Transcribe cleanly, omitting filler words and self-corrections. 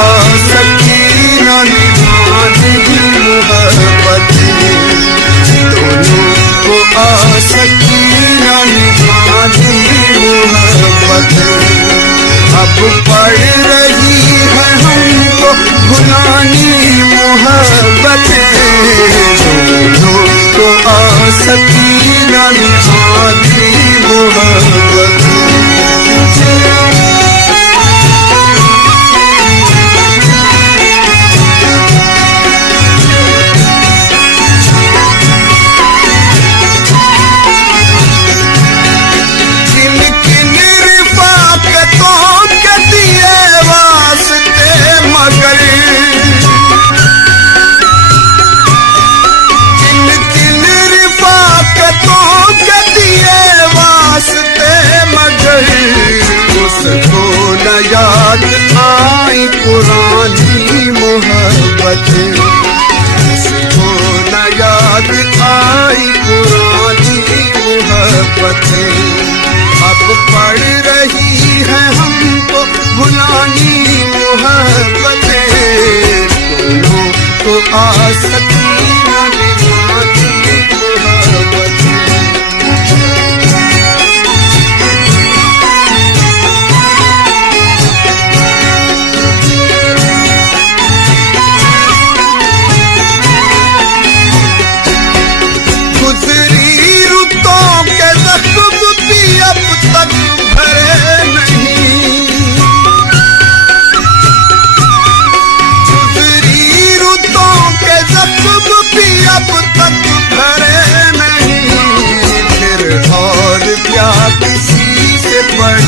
आसक्ति न निभानी मोहब्बत, दोनों को आसक्ति न निभानी मोहब्बत। अब पड़ रही है हमको भुलानी मोहब्बत, दोनों को आसक्ति न निभानी मोहब्बत। उसको न याद आई पुरानी मोहब्बत, उसको न याद आई पुरानी मोहब्बत। अब पड़ रही है हमको भुलानी मोहब्बत, दोनों को आसक्ति न निभानी मोहब्बत। किसी से पढ़